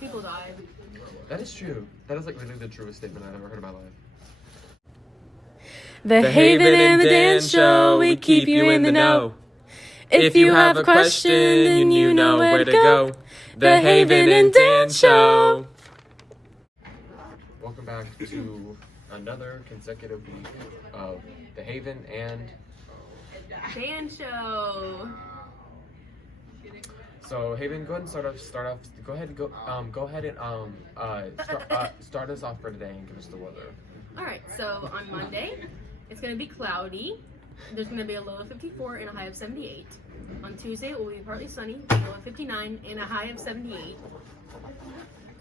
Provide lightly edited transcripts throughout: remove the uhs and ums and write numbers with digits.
People died. That is true. That is like really the truest statement I've ever heard in my life. The Haven and the Dan Show, we keep you in the know. If you have a question, then you know where to go. The Haven and Dan Show. Welcome back to another consecutive week of The Haven and Dan Show. So Haven, go ahead and start us off for today and give us the weather. Alright, so on Monday, it's going to be cloudy. There's going to be a low of 54 and a high of 78. On Tuesday, it will be partly sunny, a low of 59 and a high of 78.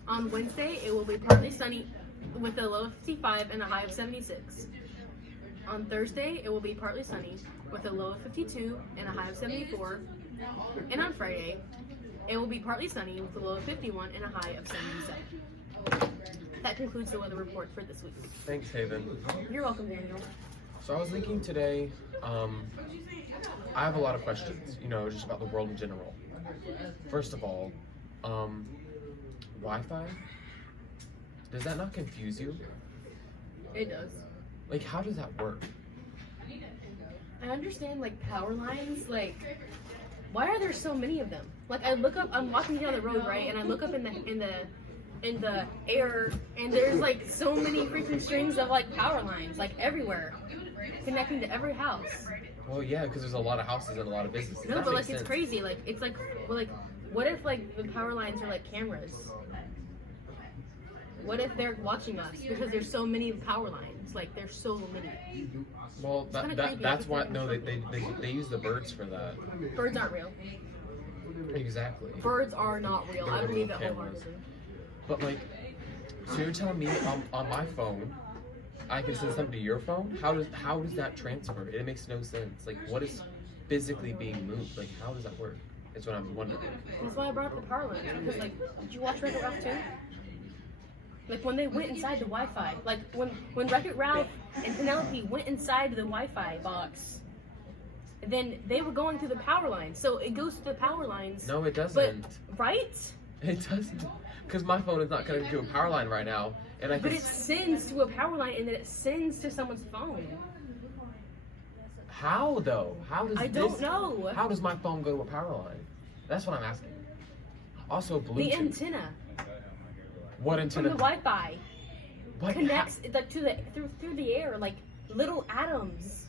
On Wednesday, it will be partly sunny with a low of 55 and a high of 76. On Thursday, it will be partly sunny with a low of 52 and a high of 74. And on Friday, it will be partly sunny with a low of 51 and a high of 77. That concludes the weather report for this week. Thanks, Haven. You're welcome, Daniel. So I was thinking today, I have a lot of questions, just about the world in general. First of all, Wi-Fi? Does that not confuse you? It does. Like, how does that work? I understand, power lines, why are there so many of them? I'm walking down the road, right, and I look up in the air, and there's, so many freaking strings of, power lines, everywhere, connecting to every house. Well, yeah, because there's a lot of houses and a lot of businesses. No, That but, makes it's sense. crazy, what if, the power lines are, cameras? What if they're watching us? Because there's so many power lines. There's so many. Well, that's why, no, they use the birds for that. Birds aren't real. Exactly. Birds are not real. They're I believe little that cameras. wholeheartedly. But, so you're telling me on my phone, I can send something to your phone? How does that transfer? It makes no sense. What is physically being moved? How does that work? It's what I'm wondering. That's why I brought up the power lines. Because, did you watch Wreck-It Ralph 2? When they went inside the Wi-Fi. When Wreck-It Ralph and Penelope went inside the Wi-Fi box, then they were going through the power lines. So it goes to the power lines. No, it doesn't. But, right? It doesn't. Because my phone is not connected to a power line right now. And But it sends to a power line and then it sends to someone's phone. How, though? I don't know. How does my phone go to a power line? That's what I'm asking. Also, Bluetooth. The antenna. What From antenna? the Wi-Fi. What Connects to the through the air, little atoms.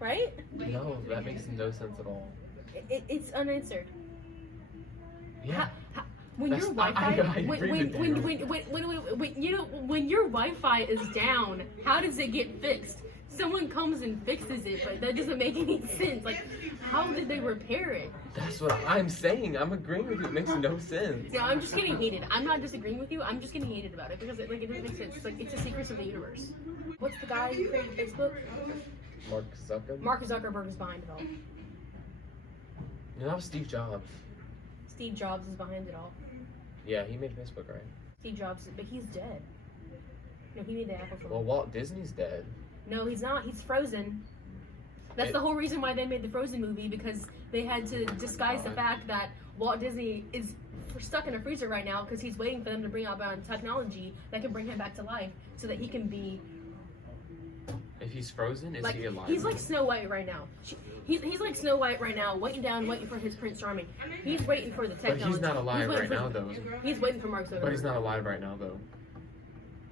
Right? No, that makes no sense at all. It's unanswered. Yeah. When your I Wi-Fi, agree with you. when your Wi-Fi is down, how does it get fixed? Someone comes and fixes it, but that doesn't make any sense. How did they repair it? That's what I'm saying. I'm agreeing with you. It makes no sense. No, I'm just getting heated. I'm not disagreeing with you. I'm just getting heated about it because it doesn't make sense. It's the secrets of the universe. What's the guy who created Facebook? Mark Zuckerberg? Mark Zuckerberg is behind it all. That was Steve Jobs. Steve Jobs is behind it all. Yeah, he made Facebook, right? Steve Jobs, but he's dead. No, he made the Apple phone. Well, Walt Disney's dead. No, he's not. He's Frozen. That's the whole reason why they made the Frozen movie, because they had to disguise the fact that Walt Disney is stuck in a freezer right now because he's waiting for them to bring out technology that can bring him back to life so that he can be... If he's frozen, is he alive? He's like Snow White right now. He's like Snow White right now, waiting for his Prince Charming. He's waiting for the technology. But he's not alive right now, though. He's waiting for Mark Zuckerberg. But he's not alive right now, though.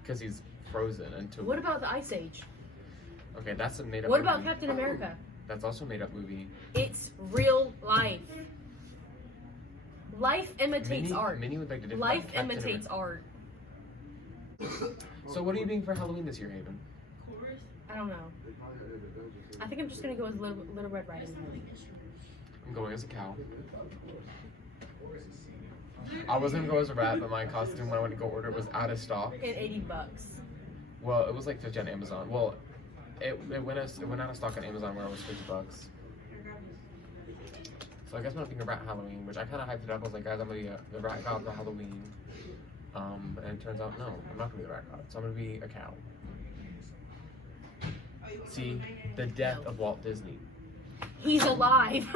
Because he's frozen until... What about the Ice Age? Okay, that's a made-up What movie. about Captain America? That's also a made-up movie. It's real life. Life imitates art. Many would like to differ Life about Captain imitates art. So what are you being for Halloween this year, Haven? I don't know. I think I'm just gonna go as Little Red Riding Hood. I'm going as a cow. I was gonna go as a rat, but my costume when I went to go order it was out of stock. And $80. Well, it was like 50 on Amazon. Well, it went out of stock on Amazon where it was $50. So I guess I'm gonna be a rat Halloween, which I kind of hyped it up. I was like, guys, I'm gonna be the rat god for Halloween. And it turns out, no, I'm not gonna be the rat god. So I'm gonna be a cow. See, the death of Walt Disney. He's alive.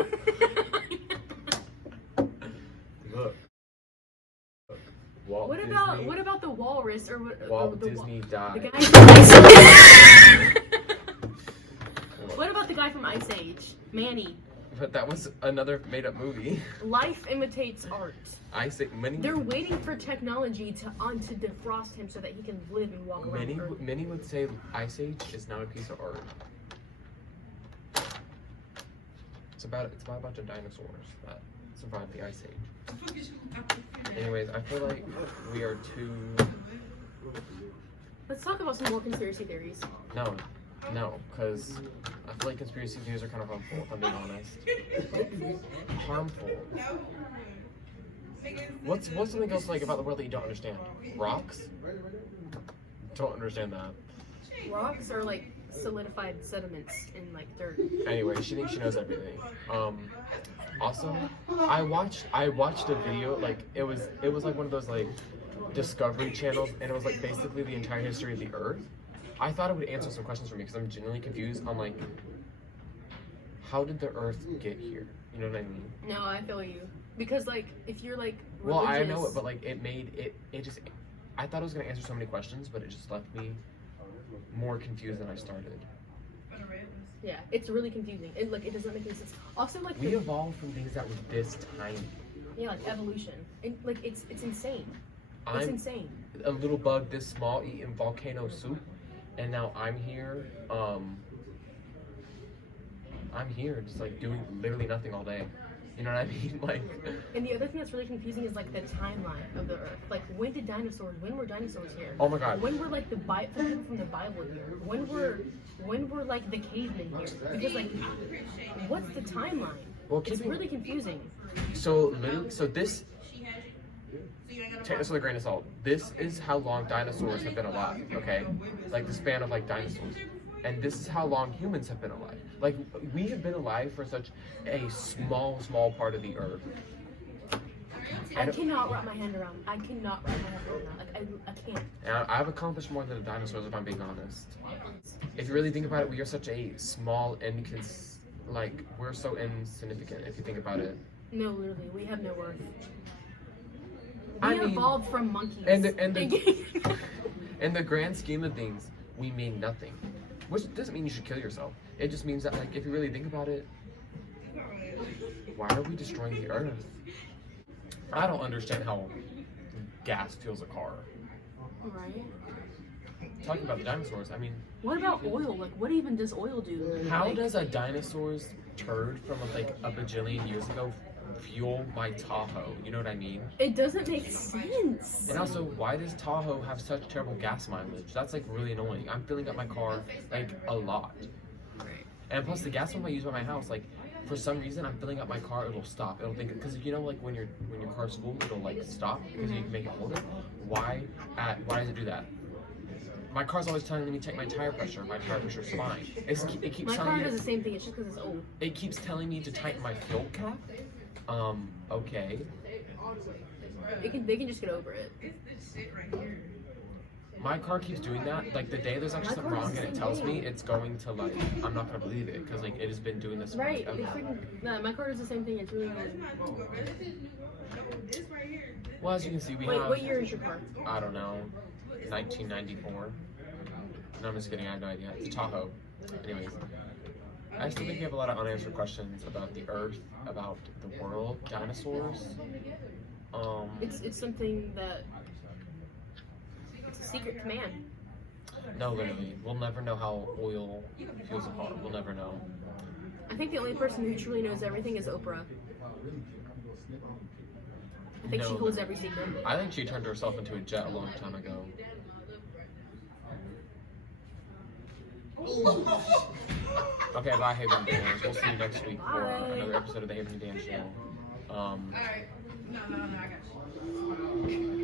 What about the walrus or what? Walt the Disney the died. guy from Ice Age? What about the guy from Ice Age? Manny. But that was another made-up movie. Life imitates art. They're waiting for technology to defrost him so that he can live and walk around Earth. Many would say Ice Age is not a piece of art. It's about a bunch of dinosaurs that survived the Ice Age. Anyways, I feel like we are too. Let's talk about some more conspiracy theories. No, because I feel like conspiracy theories are kind of harmful, if I'm being honest. Harmful. What's something else like about the world that you don't understand? Rocks? Don't understand that. Rocks are like solidified sediments in like dirt. Anyway, she thinks she knows everything. Also, I watched a video, like it was like one of those like Discovery channels, and it was like basically the entire history of the Earth. I thought it would answer some questions for me because I'm genuinely confused on like how did the Earth get here? You know what I mean? No, I feel you. Because like if you're like religious, well, I know it, but like it just I thought it was gonna answer so many questions, but it just left me more confused than I started. Yeah, it's really confusing. It doesn't make any sense. Also, like we evolved from things that were this tiny. Yeah, like evolution. It's insane. It's I'm insane. A little bug this small eating volcano soup, and now I'm here. I'm here just like doing literally nothing all day. You know what I mean? Like. And the other thing that's really confusing is like the timeline of the Earth. Like when were dinosaurs here? Oh my God. When were like the people from the Bible here? When were like the cavemen here? Because like, what's the timeline? Well, it's really confusing. So this. Take this with a grain of salt. This is how long dinosaurs have been alive, okay? Like the span of like dinosaurs. And this is how long humans have been alive. Like we have been alive for such a small part of the Earth. I cannot wrap my hand around. I cannot wrap my hand around that. Like I can't. And I've accomplished more than the dinosaurs, if I'm being honest. If you really think about it, we are such a small we're so insignificant. If you think about it. No, literally, we have no worth. I We mean, evolved from monkeys. And in the grand scheme of things, we mean nothing. Which doesn't mean you should kill yourself. It just means that, like, if you really think about it, why are we destroying the Earth? I don't understand how gas fuels a car. Right. Talking about the dinosaurs, I mean... What about oil? Like, what even does oil do? How does a dinosaur's turd from, like, a bajillion years ago fuel my Tahoe? You know what I mean? It doesn't make sense. And also, why does Tahoe have such terrible gas mileage? That's like really annoying. I'm filling up my car like a lot. And plus the gas pump I use by my house, like for some reason I'm filling up my car, it'll stop. It'll think, because you know like when your car's full, it'll like stop because you can make it hold it. Why does it do that? My car's always telling me to check my tire pressure. My tire pressure's fine. It keeps my telling car me does the same thing. It's just because it's old. It keeps telling me to tighten my fuel cap. Okay. They can just get over it. My car keeps doing that. Like the day there's actually something wrong and it tells me, it's going to like, I'm not gonna believe it because like it has been doing this. Right. For My car does the same thing. It's really annoying. Well, as you can see, we Wait, have. what year is your car? I don't know. 1994. No, I'm just kidding. I have no idea. It's a Tahoe. Anyways. I still think we have a lot of unanswered questions about the Earth, about the world, dinosaurs. It's something that it's a secret command. No, literally, we'll never know how oil fuels a car. We'll never know. I think the only person who truly knows everything is Oprah. I think she holds every secret. I think she turned herself into a jet a long time ago. Okay, bye, Haven and Dan. We'll see you next week for another episode of the Haven and Dan Show. Alright. No, I got you.